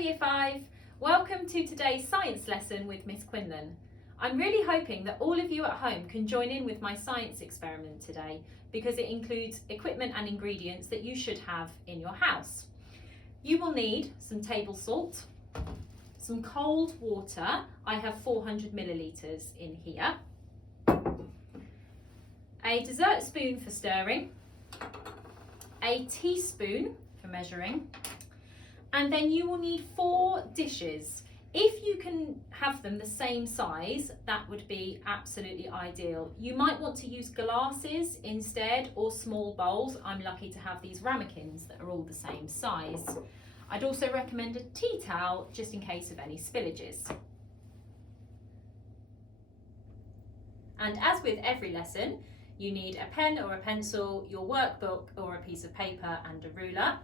Year 5, welcome to today's science lesson with Miss Quinlan. I'm really hoping that all of you at home can join in with my science experiment today because it includes equipment and ingredients that you should have in your house. You will need some table salt, some cold water. I have 400 millilitres in here, a dessert spoon for stirring, a teaspoon for measuring, and then you will need 4 dishes. If you can have them the same size, that would be absolutely ideal. You might want to use glasses instead or small bowls. I'm lucky to have these ramekins that are all the same size. I'd also recommend a tea towel just in case of any spillages. And as with every lesson, you need a pen or a pencil, your workbook or a piece of paper and a ruler.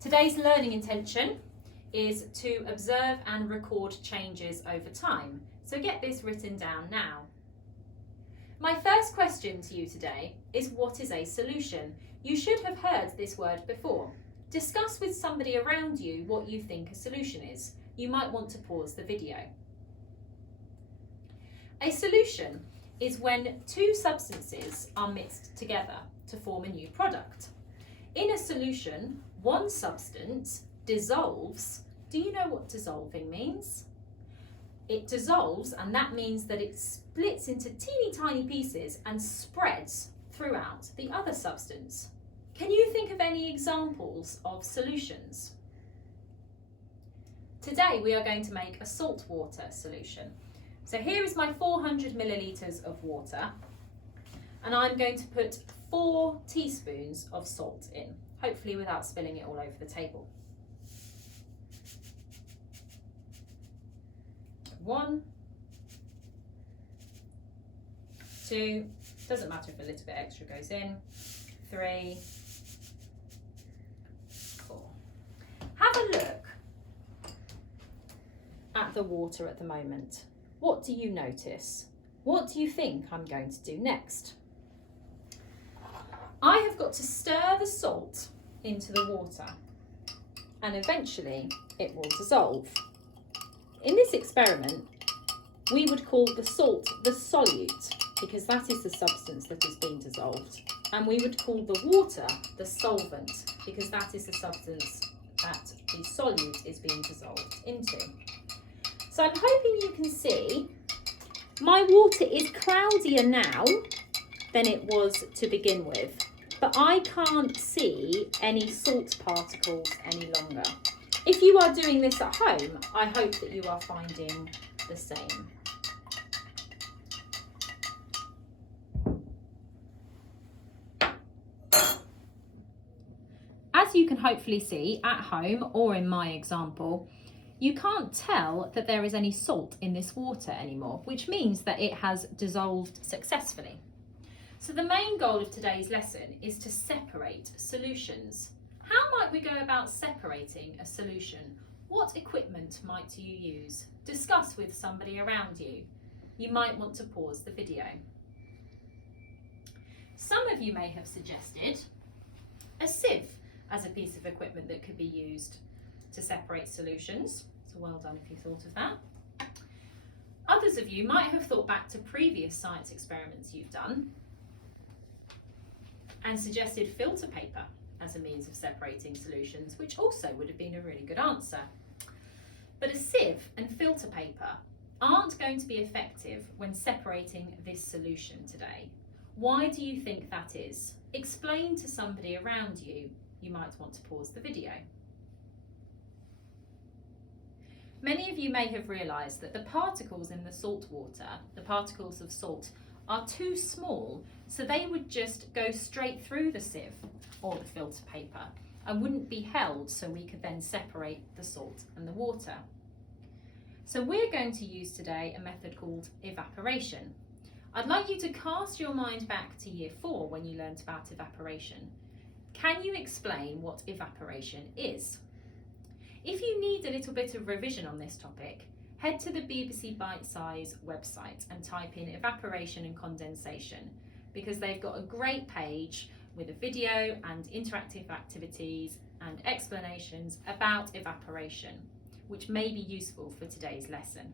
Today's learning intention is to observe and record changes over time. So get this written down now. My first question to you today is, what is a solution? You should have heard this word before. Discuss with somebody around you what you think a solution is. You might want to pause the video. A solution is when 2 substances are mixed together to form a new product. In a solution, one substance dissolves. Do you know what dissolving means? It dissolves, and that means that it splits into teeny tiny pieces and spreads throughout the other substance. Can you think of any examples of solutions? Today we are going to make a salt water solution. So here is my 400 millilitres of water, and I'm going to put 4 teaspoons of salt in, hopefully without spilling it all over the table. 1, 2, doesn't matter if a little bit extra goes in, 3, 4. Have a look at the water at the moment. What do you notice? What do you think I'm going to do next? I have got to stir the salt into the water, and eventually it will dissolve. In this experiment, we would call the salt the solute because that is the substance that is being dissolved, and we would call the water the solvent because that is the substance that the solute is being dissolved into. So I'm hoping you can see my water is cloudier now than it was to begin with, but I can't see any salt particles any longer. If you are doing this at home, I hope that you are finding the same. As you can hopefully see at home or in my example, you can't tell that there is any salt in this water anymore, which means that it has dissolved successfully. So the main goal of today's lesson is to separate solutions. How might we go about separating a solution? What equipment might you use? Discuss with somebody around you. You might want to pause the video. Some of you may have suggested a sieve as a piece of equipment that could be used to separate solutions. So well done if you thought of that. Others of you might have thought back to previous science experiments you've done and suggested filter paper as a means of separating solutions, which also would have been a really good answer. But a sieve and filter paper aren't going to be effective when separating this solution today. Why do you think that is? Explain to somebody around you. You might want to pause the video. Many of you may have realised that the particles in the salt water, the particles of salt, are too small, so they would just go straight through the sieve or the filter paper and wouldn't be held, so we could then separate the salt and the water. So we're going to use today a method called evaporation. I'd like you to cast your mind back to year 4 when you learnt about evaporation. Can you explain what evaporation is? If you need a little bit of revision on this topic, head to the BBC Bite-Size website and type in evaporation and condensation, because they've got a great page with a video and interactive activities and explanations about evaporation. which may be useful for today's lesson.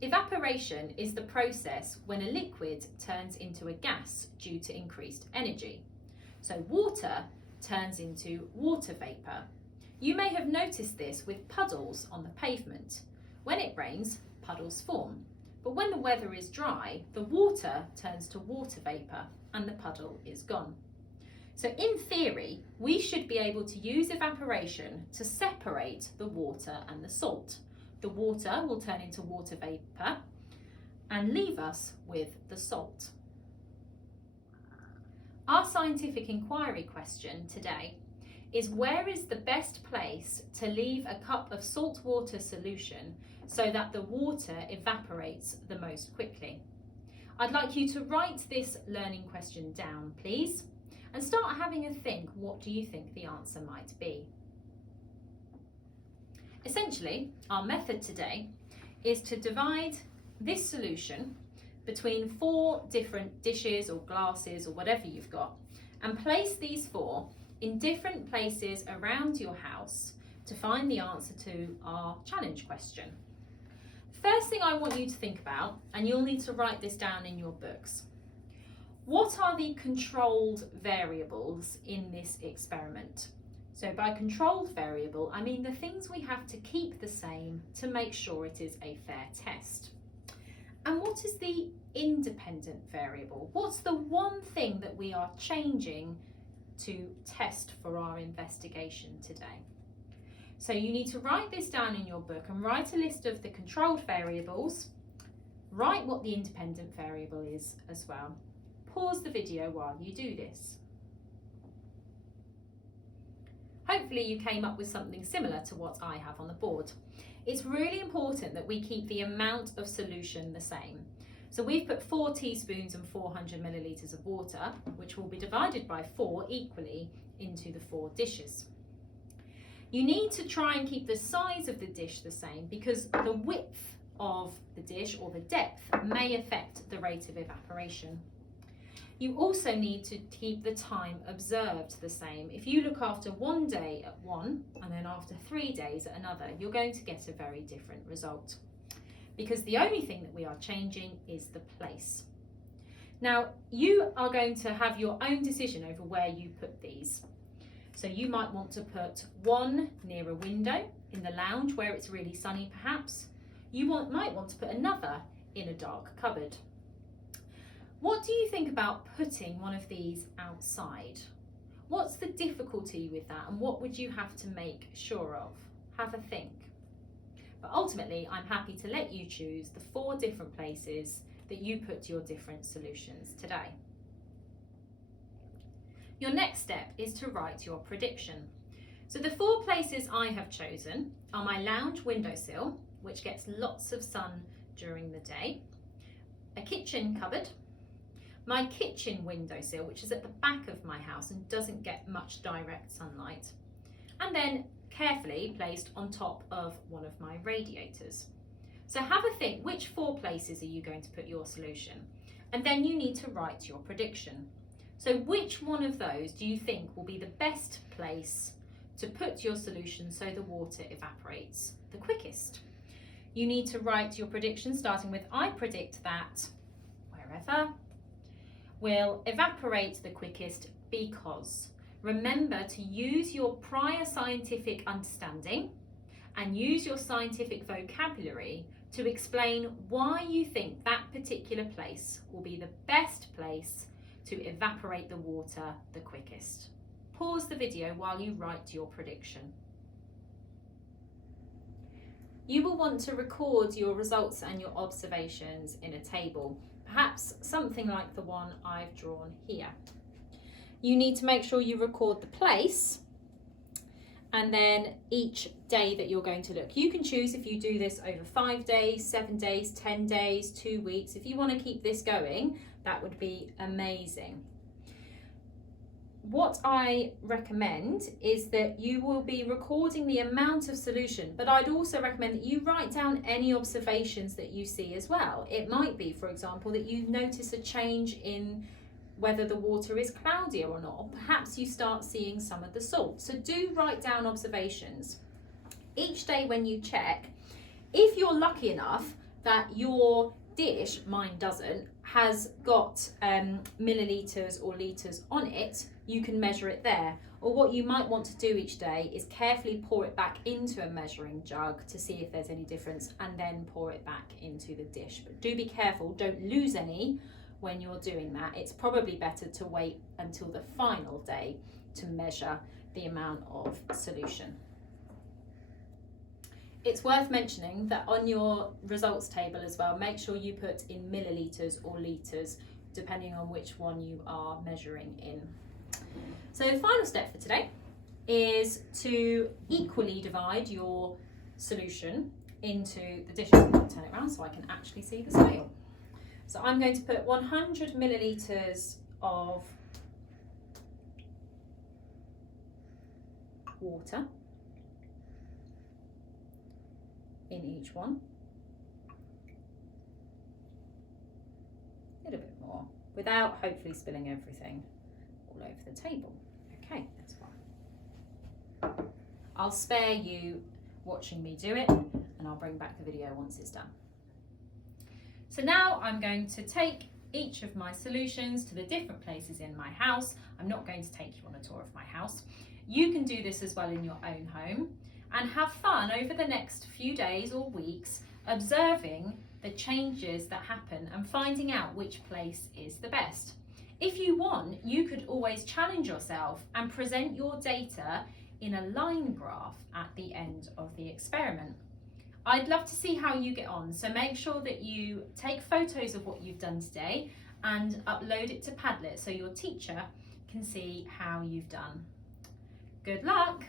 Evaporation is the process when a liquid turns into a gas due to increased energy. So water turns into water vapour. You may have noticed this with puddles on the pavement. When it rains, puddles form. But when the weather is dry, the water turns to water vapour and the puddle is gone. So in theory, we should be able to use evaporation to separate the water and the salt. The water will turn into water vapour and leave us with the salt. Our scientific inquiry question today is, where is the best place to leave a cup of saltwater solution so that the water evaporates the most quickly? I'd like you to write this learning question down, please, and start having a think. What do you think the answer might be? Essentially, our method today is to divide this solution between 4 different dishes or glasses or whatever you've got, and place these 4 in different places around your house to find the answer to our challenge question. First thing I want you to think about, and you'll need to write this down in your books, what are the controlled variables in this experiment? So by controlled variable, I mean the things we have to keep the same to make sure it is a fair test. And what is the independent variable? What's the one thing that we are changing to test for our investigation today? So you need to write this down in your book and write a list of the controlled variables. Write what the independent variable is as well. Pause the video while you do this. Hopefully you came up with something similar to what I have on the board. It's really important that we keep the amount of solution the same. So we've put 4 teaspoons and 400 millilitres of water, which will be divided by 4 equally into the 4 dishes. You need to try and keep the size of the dish the same, because the width of the dish or the depth may affect the rate of evaporation. You also need to keep the time observed the same. If you look after one day at one and then after 3 days at another, you're going to get a very different result, because the only thing that we are changing is the place. Now, you are going to have your own decision over where you put these. So you might want to put one near a window in the lounge where it's really sunny perhaps. You might want to put another in a dark cupboard. What do you think about putting one of these outside? What's the difficulty with that, and what would you have to make sure of? Have a think. But ultimately, I'm happy to let you choose the 4 different places that you put your different solutions today. Your next step is to write your prediction. So the 4 places I have chosen are my lounge windowsill, which gets lots of sun during the day, a kitchen cupboard, my kitchen windowsill, which is at the back of my house and doesn't get much direct sunlight, and then carefully placed on top of one of my radiators. So have a think, which 4 places are you going to put your solution? And then you need to write your prediction. So which one of those do you think will be the best place to put your solution so the water evaporates the quickest? You need to write your prediction starting with, I predict that wherever will evaporate the quickest because. Remember to use your prior scientific understanding and use your scientific vocabulary to explain why you think that particular place will be the best place to evaporate the water the quickest. Pause the video while you write your prediction. You will want to record your results and your observations in a table, perhaps something like the one I've drawn here. You need to make sure you record the place and then each day that you're going to look. You can choose if you do this over 5 days, 7 days, 10 days, 2 weeks. If you want to keep this going, that would be amazing. What I recommend is that you will be recording the amount of solution, but I'd also recommend that you write down any observations that you see as well. It might be, for example, that you notice a change in whether the water is cloudier or not, or perhaps you start seeing some of the salt. So do write down observations. Each day when you check, if you're lucky enough that your dish, mine doesn't, has got millilitres or litres on it, you can measure it there. Or what you might want to do each day is carefully pour it back into a measuring jug to see if there's any difference, and then pour it back into the dish. But do be careful, don't lose any when you're doing that. It's probably better to wait until the final day to measure the amount of solution. It's worth mentioning that on your results table as well, make sure you put in millilitres or litres, depending on which one you are measuring in. So the final step for today is to equally divide your solution into the dishes. I'm going to turn it around so I can actually see the scale. So I'm going to put 100 millilitres of water in each one. A little bit more, without hopefully spilling everything all over the table. Okay, that's fine. I'll spare you watching me do it, and I'll bring back the video once it's done. So now I'm going to take each of my solutions to the different places in my house. I'm not going to take you on a tour of my house. You can do this as well in your own home and have fun over the next few days or weeks observing the changes that happen and finding out which place is the best. If you want, you could always challenge yourself and present your data in a line graph at the end of the experiment. I'd love to see how you get on, so make sure that you take photos of what you've done today and upload it to Padlet so your teacher can see how you've done. Good luck!